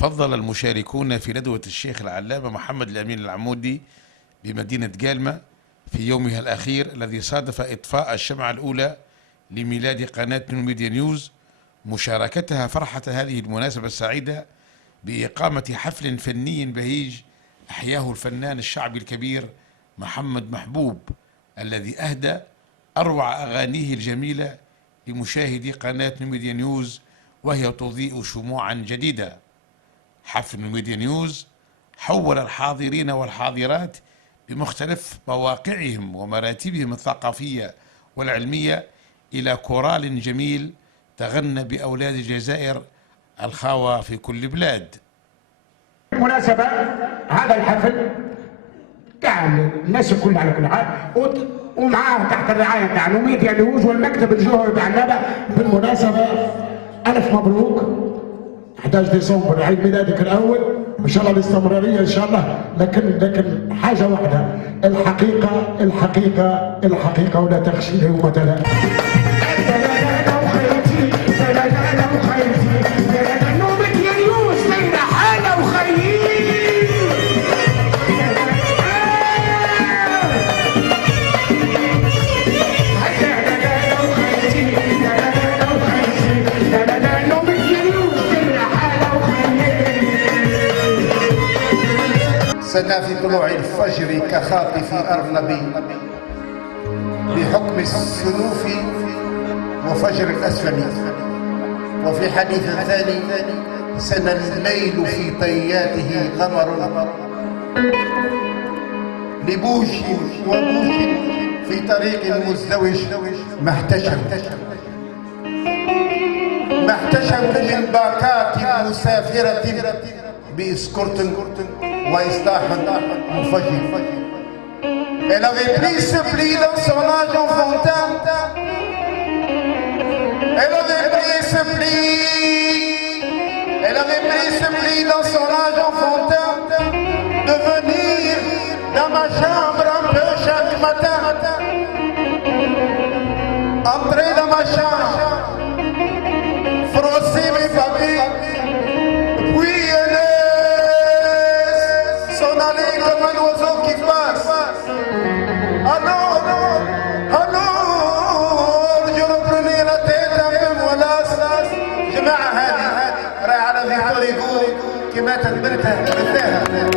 فضل المشاركون في ندوة الشيخ العلامة محمد الأمين العمودي بمدينة جالمة في يومها الأخير الذي صادف إطفاء الشمعة الأولى لميلاد قناة نيوميديا نيوز، مشاركتها فرحة هذه المناسبة السعيدة بإقامة حفل فني بهيج أحياه الفنان الشعبي الكبير محمد محبوب، الذي أهدى أروع أغانيه الجميلة لمشاهدي قناة نيوميديا نيوز وهي تضيء شموعا جديدة. حفل نيوميديا نيوز حول الحاضرين والحاضرات بمختلف مواقعهم ومراتبهم الثقافية والعلمية إلى كورال جميل تغنى بأولاد الجزائر الخاوة في كل بلاد. بالمناسبة هذا الحفل تاع الناس الكل على كل حال، ومعاه تحت الرعاية تاع نيوميديا نيوز والمكتب الجوهري تاع النبأ. بالمناسبة ألف مبروك، 11 ديسمبر عيد ميلادك الأول، إن شاء الله الاستمرارية إن شاء الله. لكن حاجة واحدة، الحقيقة الحقيقة الحقيقة ولا تخشي يوم تلا. سنا في طلوع الفجر كخاطف أرنب بحكم السنوف وفجر الأسفل، وفي حديث ثاني سنا الليل في طياته قمر لبوش وبوش في طريق مزدوج ما احتشم من باكات مسافرة بإسكورت وإصلاح مفجر. Elle avait pris ce pli dans son âge enfantin. Elle avait pris ce pli dans son âge enfantin de venir dans ma chambre un peu chaque matin. Entrer dans ma chambre, frosser mes papiers, puis s'en aller comme un oiseau qui passe. Alors, je reprenais la tête un peu mollasse. جماعة هذه راهي على فيكتور هيغو كي ماتت بنتها بالذهب.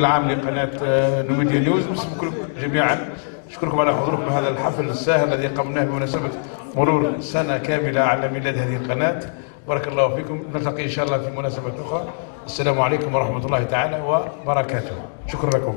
العام لقناه نوميديا نيوز، باسمكم جميعا اشكركم على حضوركم هذا الحفل الساهر الذي قمناه بمناسبه مرور سنه كامله على ميلاد هذه القناه. بارك الله فيكم، نلتقي ان شاء الله في مناسبه اخرى. السلام عليكم ورحمه الله تعالى وبركاته. شكرا لكم.